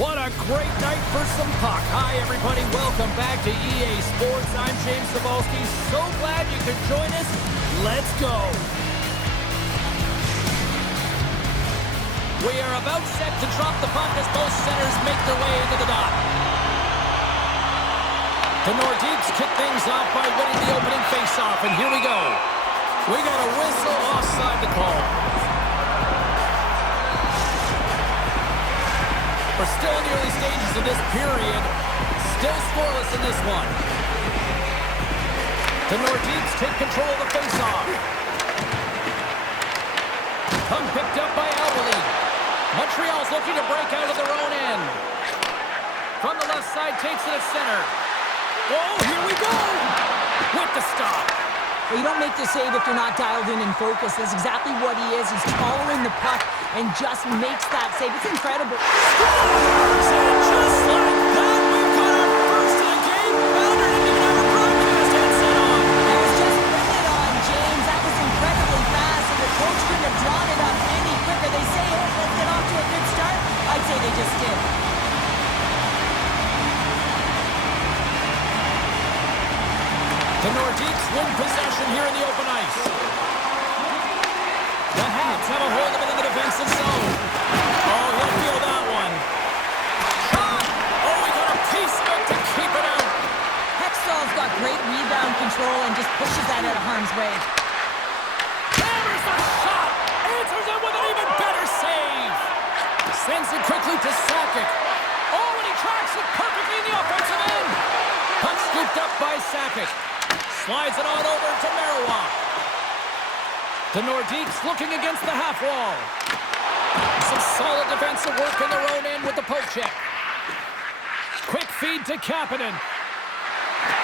What a great night for some puck. Hi, everybody. Welcome back to EA Sports. I'm James Cebulski. So glad you could join us. Let's go. We are about set to drop the puck as both centers make their way into the dot. The Nordiques kick things off by winning the opening faceoff, and here we go. We got a whistle offside to call. We're still in the early stages of this period. Still scoreless in this one. The Nordiques take control of the faceoff. Puck picked up by Albany. Montreal's looking to break out of their own end. From the left side, takes it at center. Oh, here we go! With the stop. Well, you don't make the save if you're not dialed in and focused. That's exactly what he is. He's following the puck and just makes that save. It's incredible. Scores! And just like that, we've got our first of the game. Pounder didn't even have a broadcast headset on. It was just bring it on, James. That was incredibly fast, and the coach couldn't have drawn it up any quicker. They say, hey, let's get off to a good start. I'd say they just did. The Nordiques win possession here in the open ice. The Hats have a hold of it in the defensive zone. Oh, he'll feel that one. Shot! Oh, he got a piece of it to keep it out. Hextall's got great rebound control and just pushes that out of harm's way. Hammers the shot! Answers it with an even better save. Sends it quickly to Sakic. Oh, and he tracks it perfectly in the offensive end. Puck scooped up by Sakic. Slides it on over to Marois. The Nordiques looking against the half wall. Some solid defensive work in their own end with the poke check. Quick feed to Kapanen.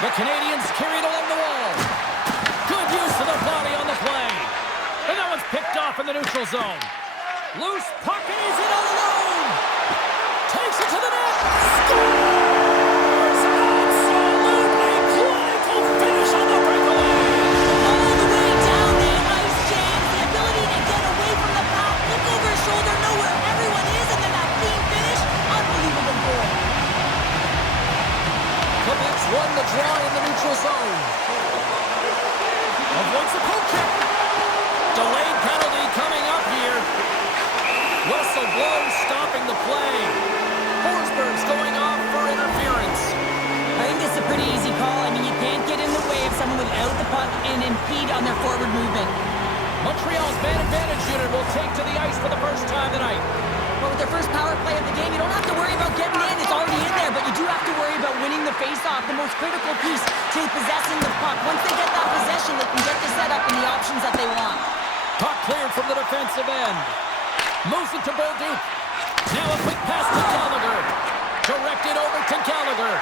The Canadiens carried along the wall. Good use of the body on the play. And that one's picked off in the neutral zone. Loose puck and he's in all alone. Takes it to the net. Scores! Absolutely clinical finish on the breakaway. All the way down the ice, James. The ability to get away from the puck, look over his shoulder, know where everyone is, and then that clean finish. Unbelievable goal. Quebec's won the draw in the neutral zone. Avoids the poke check. Delayed penalty coming up here. Whistle blows, stopping the play. Forsberg's going off for interference. I think this is a pretty easy call. I mean, you can't get in the way of someone without the puck and impede on their forward movement. Montreal's man advantage unit will take to the ice for the first time tonight. But with their first power play of the game, you don't have to worry about getting in. It's already in there, but you do have to worry about winning the faceoff, the most critical piece to possessing the puck. Once they get that possession, they can get the setup and the options that they want. Puck cleared from the defensive end. Moves it to Bolduc. Now a quick pass to Gallagher. Directed over to Gallagher.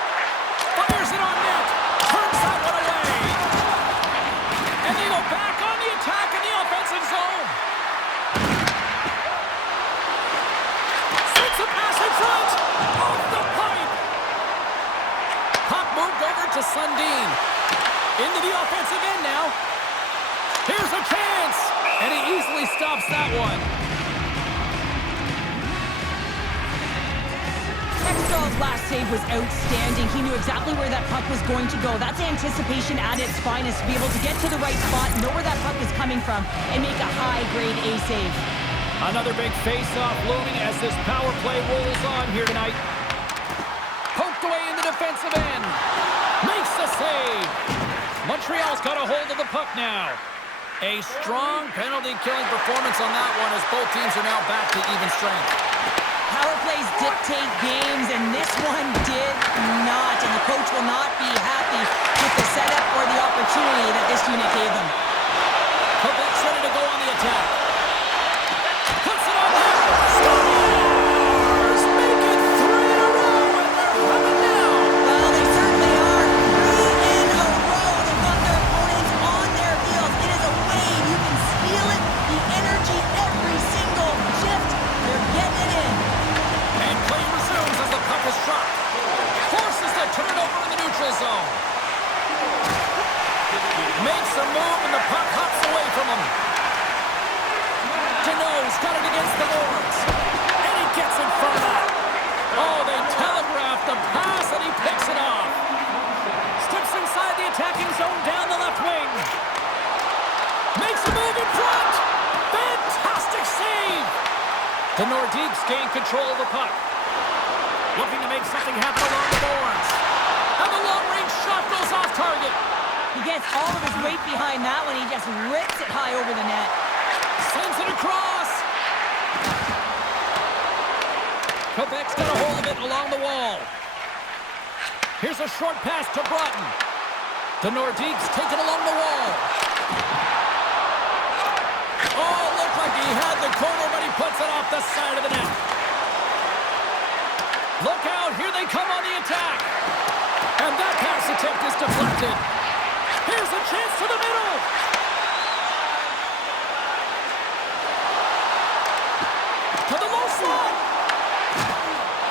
Fires it on net. Turns that one away. And they go back on the attack in the offensive zone. Sends a pass in front. Off the pipe. Puck moved over to Sundin. Into the offensive end now. Here's a chance. And he easily stops that one. Hextall's last save was outstanding. He knew exactly where that puck was going to go. That's anticipation at its finest, to be able to get to the right spot, know where that puck is coming from, and make a high-grade A save. Another big face-off looming as this power play rolls on here tonight. Poked away in the defensive end. Makes the save. Montreal's got a hold of the puck now. A strong penalty-killing performance on that one as both teams are now back to even strength. Power plays dictate games, and this one did not. And the coach will not be happy with the setup or the opportunity that this unit gave them. Quebec's ready to go on the attack. Puts it on net. Scores! Make it 3 in a row, and they're coming now. Well, they certainly are. 3 in a row. They've got their opponents on their heels. It is a wave. You can feel it. The energy every single shift. They're getting it in. And play resumes as the puck is dropped. Forces the turnover in the neutral zone. Makes a move and the puck hops away from him. gain control of the puck. Looking to make something happen along the boards. And the long-range shot goes off target. He gets all of his weight behind that one. He just rips it high over the net. Sends it across. Quebec's got a hold of it along the wall. Here's a short pass to Broughton. The Nordiques take it along the wall. Oh, looked like he had the corner, but he puts it off the side of the net. Look out, here they come on the attack. And that pass attempt is deflected. Here's a chance to the middle. To the low slot.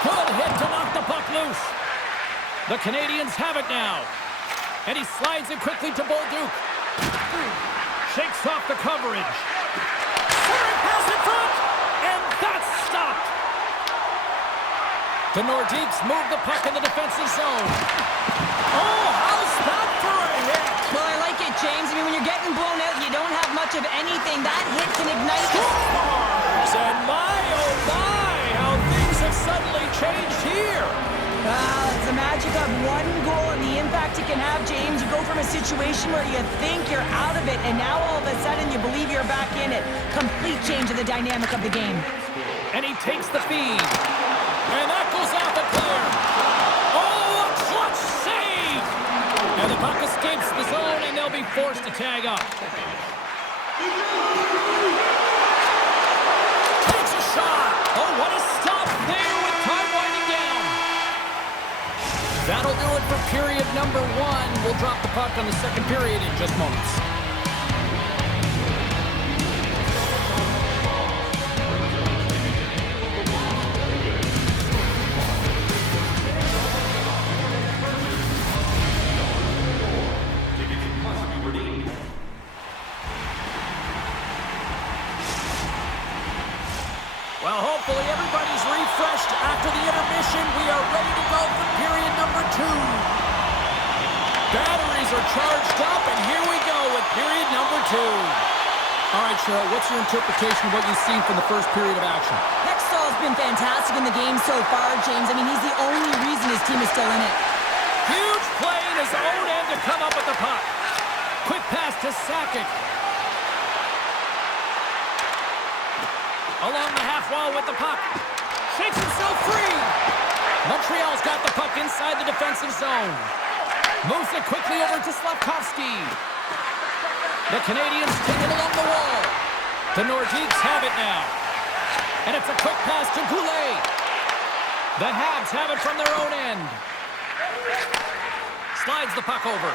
Good hit to knock the puck loose. The Canadiens have it now. And he slides it quickly to Bolduc. Shakes off the coverage. Centering pass in front. And that's stopped. The Nordiques move the puck in the defensive zone. Oh, how's that for a hit? Well, I like it, James. I mean, when you're getting blown out, you don't have much of anything. That hit can ignite the Scores! And my, oh my, how things have suddenly changed here. It's the magic of one goal and the impact it can have, James. You go from a situation where you think you're out of it, and now all of a sudden you believe you're back in it. Complete change of the dynamic of the game. And he takes the feed. And that goes off a player. Oh, a clutch save! And the puck escapes the zone, and they'll be forced to tag up. Takes a shot. Oh, what a stop there with time winding down. That'll do it for period number 1. We'll drop the puck on the second period in just moments. Well, hopefully everybody's refreshed after the intermission. We are ready to go for period number 2. Batteries are charged up, and here we go with period number 2. All right, Cheryl, what's your interpretation of what you've seen from the first period of action? Hextall's been fantastic in the game so far, James. I mean, he's the only reason his team is still in it. Huge play in his own end to come up with the puck. Quick pass to Sakic. Along the half wall with the puck. Shakes himself free. Montreal's got the puck inside the defensive zone. Moves it quickly over to Slavkovsky. The Canadiens take it along the wall. The Nordiques have it now. And it's a quick pass to Goulet. The Habs have it from their own end. Slides the puck over.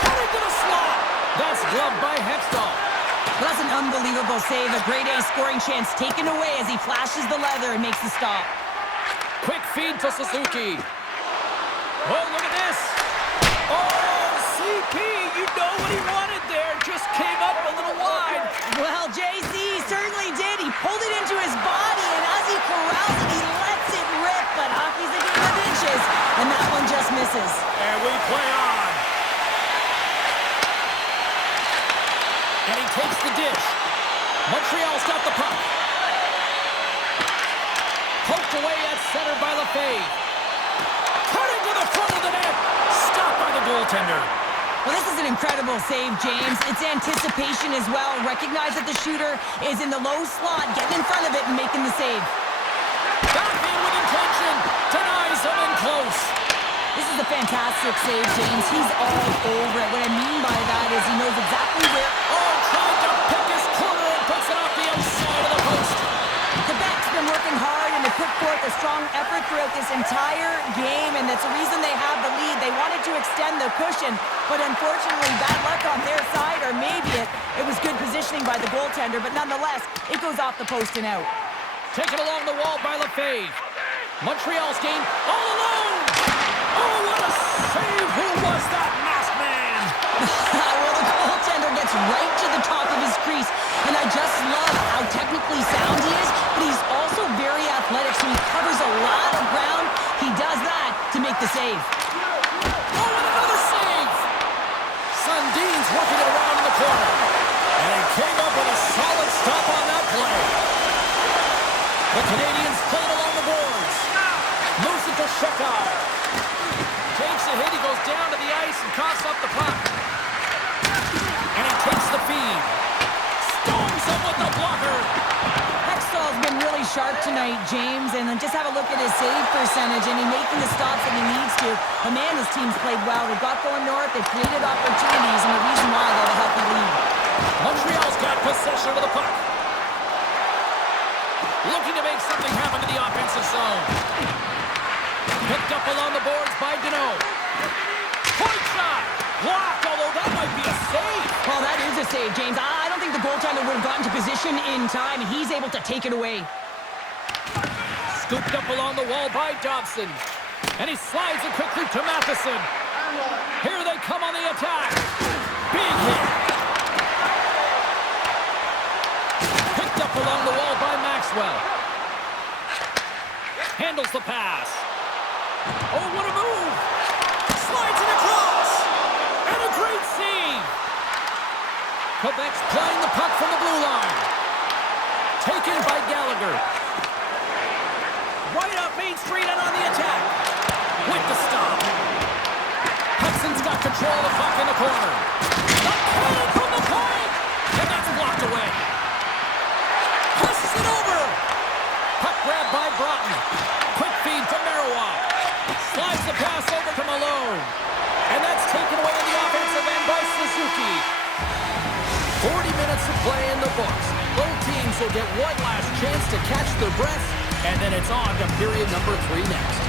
Cutting to the slot. That's gloved by Hextall. Well, that's an unbelievable save. A grade A scoring chance taken away as he flashes the leather and makes the stop. Quick feed to Suzuki. Oh, look at this. Oh, CP, you know what he wanted there. Just came up a little wide. Well, JC certainly did. He pulled it into his body, and as he corrals it, he lets it rip. But hockey's a game of inches, and that one just misses. And we play on. And he takes the dish. Montreal's got the puck. Poked away at center by Lefebvre. Cutting to the front of the net. Stopped by the goaltender. Well, this is an incredible save, James. It's anticipation as well. Recognize that the shooter is in the low slot, getting in front of it and making the save. Backhand with intention. Denies him in close. This is a fantastic save, James. He's all over it. What I mean by that is he knows exactly where... Oh, trying to pick his corner and puts it off the outside of the post. Quebec's been working hard and they put forth a strong effort throughout this entire game, and that's the reason they have the lead. They wanted to extend the cushion, but unfortunately bad luck on their side, or maybe it was good positioning by the goaltender, but nonetheless, it goes off the post and out. Taken along the wall by Lefebvre. Montreal's game all alone. Oh, what a save! Who was that masked man? Well, the goaltender gets right to the top of his crease, and I just love how technically sound he is, but he's also very athletic, so he covers a lot of ground. He does that to make the save. Oh, and another save! Sundin's working it around in the corner, and he came up with a solid stop on that play. The Canadiens tonight, James, and then just have a look at his save percentage, and he's making the stops that he needs to. But man, his team's played well. They've got going north, they've created opportunities, and the reason why they have a healthy lead. Montreal's got possession of the puck. Looking to make something happen in the offensive zone. Picked up along the boards by Deneau. Point shot! Blocked, although that might be a save. Well, that is a save, James. I don't think the goaltender would have gotten to position in time, and he's able to take it away. Scooped up along the wall by Dobson. And he slides it quickly to Matheson. Here they come on the attack. Big hit. Picked up along the wall by Maxwell. Handles the pass. Oh, what a move! Slides it across! And a great save! Quebec's playing the puck from the blue line. Taken by Gallagher. Right up Main Street and on the attack. With the stop. Hudson's got control of the puck in the corner. The cannon from the point! And that's blocked away. Passes it over! Puck grabbed by Broughton. Quick feed from Marois. Slides the pass over to Malone. And that's taken away in the offensive end by Suzuki. 40 minutes of play in the books. Both teams will get one last chance to catch their breath, and then it's on to period number 3 next.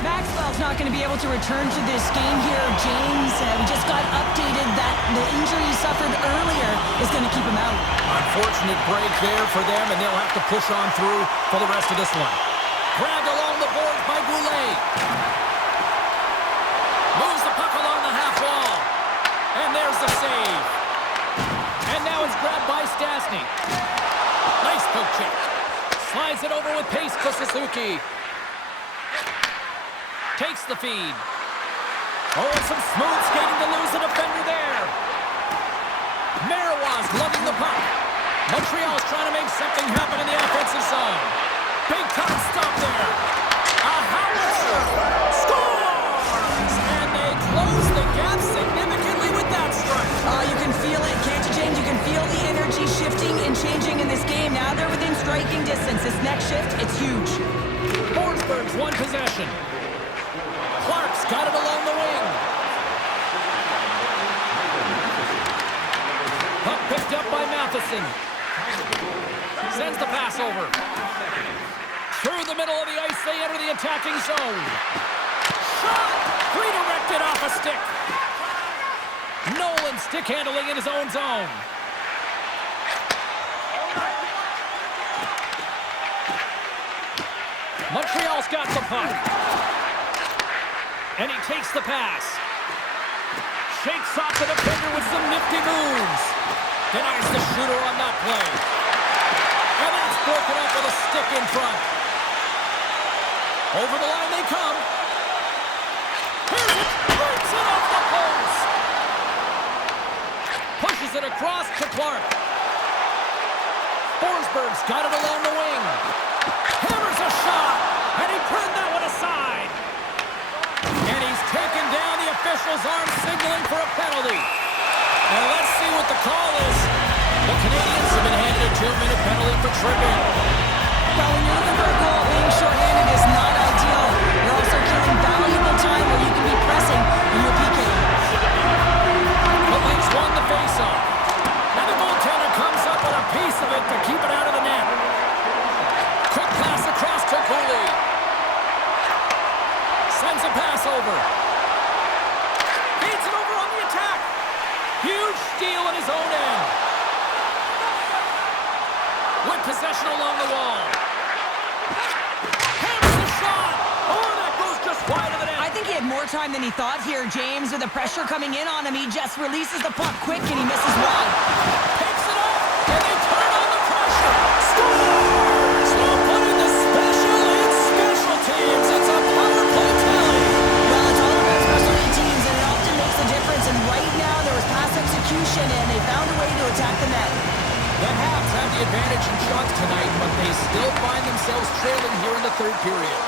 Maxwell's not going to be able to return to this game here, James. We just got updated that the injury he suffered earlier is going to keep him out. Unfortunate break there for them, and they'll have to push on through for the rest of this one. Grabbed along the boards by Goulet. Moves the puck along the half wall. And there's the save. And now it's grabbed by Stastny. Nice poke check. Slides it over with pace to Suzuki. Takes the feed. Oh, some smooth skating to lose the defender there. Marois lugging the puck. Montreal's trying to make something happen in the offensive zone. Big time stop there. A howitzer scores! And they close the gap significantly with that strike. You can feel it, can't you, James? You can feel the energy shifting and changing in this game. Now they're within striking distance. This next shift, it's huge. Forsberg's won possession. Clark's got it along the wing. Puck picked up by Matheson. Sends the pass over. Through the middle of the ice, they enter the attacking zone. Shot! Redirected off a stick. Nolan stick handling in his own zone. Montreal's got the puck. And he takes the pass. Shakes off the defender with some nifty moves. Denies the shooter on that play. And that's broken up with a stick in front. Over the line they come. Here's it. Breaks it off the post. Pushes it across to Clark. Forsberg's got it along the wing. Hammers a shot. And he turned that one aside. And he's taken down. The official's arm signaling for a penalty. And let's see what the call is. The Canadiens have been handed a 2-minute penalty for tripping. Well, when you're looking for a goal, being shorthanded is not ideal. You're also killing valuable time where you can be pressing and you're PK. The Leafs won the faceoff. Now the goaltender comes up with a piece of it to keep it out of the net. Quick pass across to Cooley. Sends a pass over. Feeds it over on the attack. Huge steal in his own end. With possession along the wall. Hammers the shot. Oh, that goes just wide of the net. I think he had more time than he thought here, James. With the pressure coming in on him, he just releases the puck quick and he misses wide. Takes it off, and they turn on the pressure. Scores! We'll put in the special and special teams. It's a power play tally. Well, it's all about specialty teams, and it often makes a difference. And right now, there was pass execution, and they found a way to attack the net. The Habs have the advantage in shots tonight, but they still find themselves trailing here in the third period.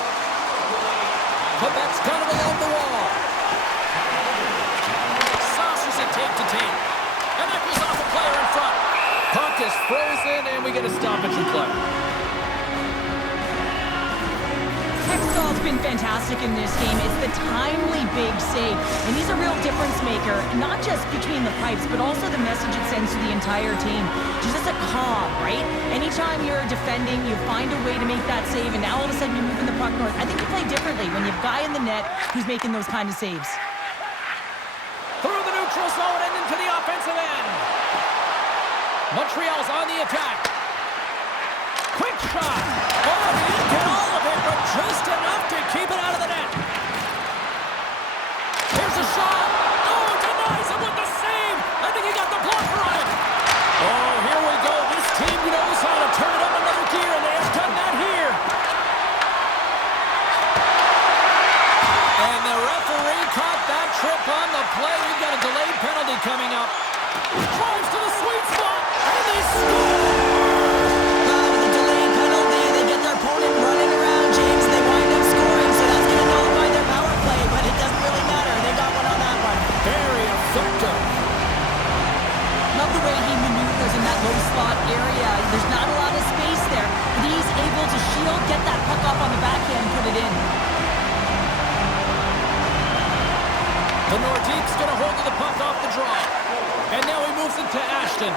we get a stoppage in play. Hextall's been fantastic in this game. It's the timely big save. And he's a real difference maker, not just between the pipes, but also the message it sends to the entire team. Just a calm, right? Anytime you're defending, you find a way to make that save, and now all of a sudden you're moving the puck north. I think you play differently when you have a guy in the net who's making those kind of saves. Through the neutral zone and into the offensive end. Montreal's on the attack. Quick shot. Oh, he didn't get all of it, but just enough to keep it out of the net. Here's a shot. Oh, denies him with the save. I think he got the blocker on it. Oh, here we go. This team knows how to turn it up another gear, and they have done that here. And the referee caught that trip on the play. We've got a delayed penalty coming up. Drives to the sweet spot, and they score! With the delayed penalty, they get their opponent running around, James. They wind up scoring, so that's going to nullify their power play, but it doesn't really matter. They got one on that one. Very effective. Love the way he maneuvers in that low slot area. There's not a lot of space there, but he's able to shield, get that puck up on the backhand, and put it in. The Nordiques get a hold of the puck off the draw. And now he moves it to Ashton.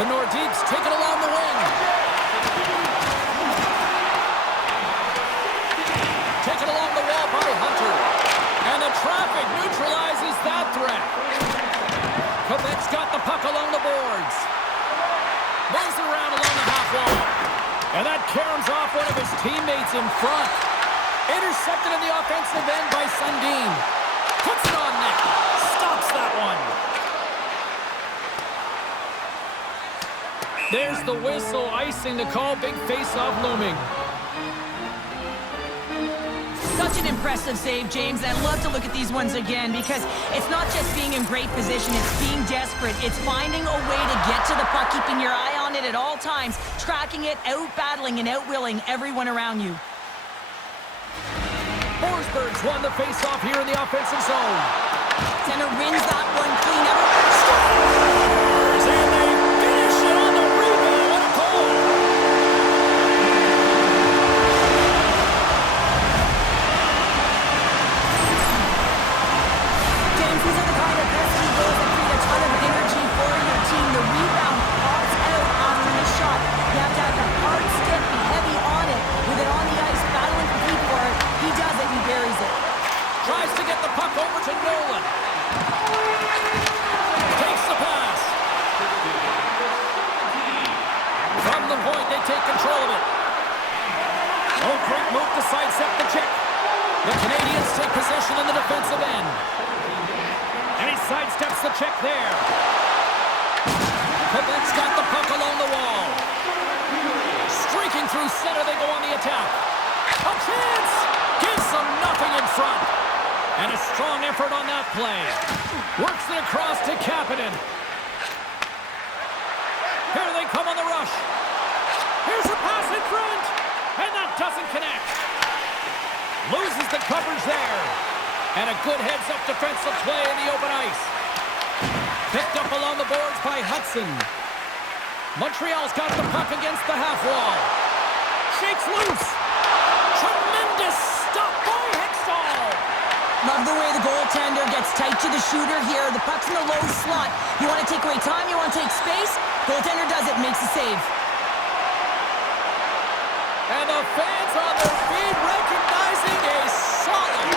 The Nordiques take it along the wing. Taken along the wall by Hunter. And the traffic neutralizes that threat. Quebec's got the puck along the boards. Moves it around along the half wall. And that caroms off one of his teammates in front. Intercepted in the offensive end by Sundin. Puts it on net. Stops that one. There's the whistle, icing the call. Big face-off looming. Such an impressive save, James. And I'd love to look at these ones again because it's not just being in great position. It's being desperate. It's finding a way to get to the puck, keeping your eye on it at all times, tracking it, out-battling and out-willing everyone around you. Forsberg's won the face-off here in the offensive zone. Center wins that one clean up. Scores! And they finish it on the rebound. What a goal! James, these are the kind of pesky goals that create a ton of energy for your team. The rebound pops out after the shot. You have to have your heart stiff, be heavy on it, with it on the ice, battling to compete for it. He does it, he buries it. Tries to get the puck over to Nolan. Takes the pass. From the point, they take control of it. Oh, great move to sidestep the check. The Canadiens take possession in the defensive end. And he sidesteps the check there. Quebec's got the puck along the wall. Streaking through center, they go on the attack. A chance! Gives them nothing in front. And a strong effort on that play. Works it across to Kapanen. Here they come on the rush. Here's a pass in front. And that doesn't connect. Loses the coverage there. And a good heads-up defensive play in the open ice. Picked up along the boards by Hudson. Montreal's got the puck against the half wall. Shakes loose. Tremendous stop by Hextall. Love the way the goaltender gets tight to the shooter here. The puck's in the low slot. You want to take away time, you want to take space. Goaltender does it, makes the save. And the fans on their feet recognizing a solid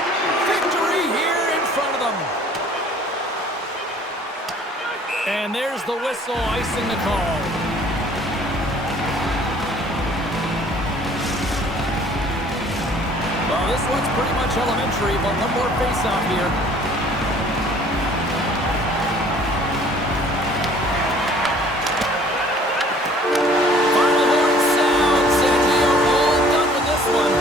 victory here in front of them. And there's the whistle, icing the call. Well, this one's pretty much elementary, but one more face-off here. Final horn sounds, and we are all done with this one.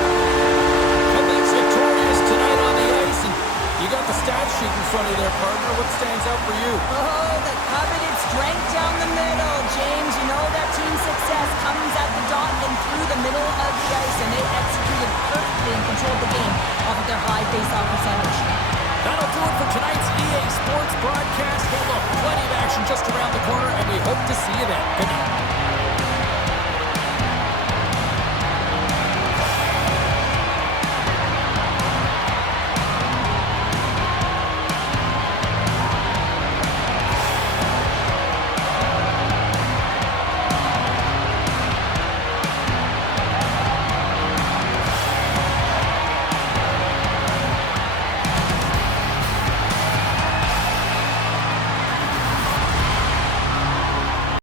Quebec's victorious tonight on the ice, and you got the stat sheet in front of their partner. What stands out for you? Oh, the coveted strength down the middle, James. You know that team success comes at the dot and through the middle of the ice, and they executed perfectly and controlled the game off of their high face-off percentage. That'll do it for tonight's EA Sports broadcast. Hey, look, plenty of action just around the corner, and we hope to see you then. Good night.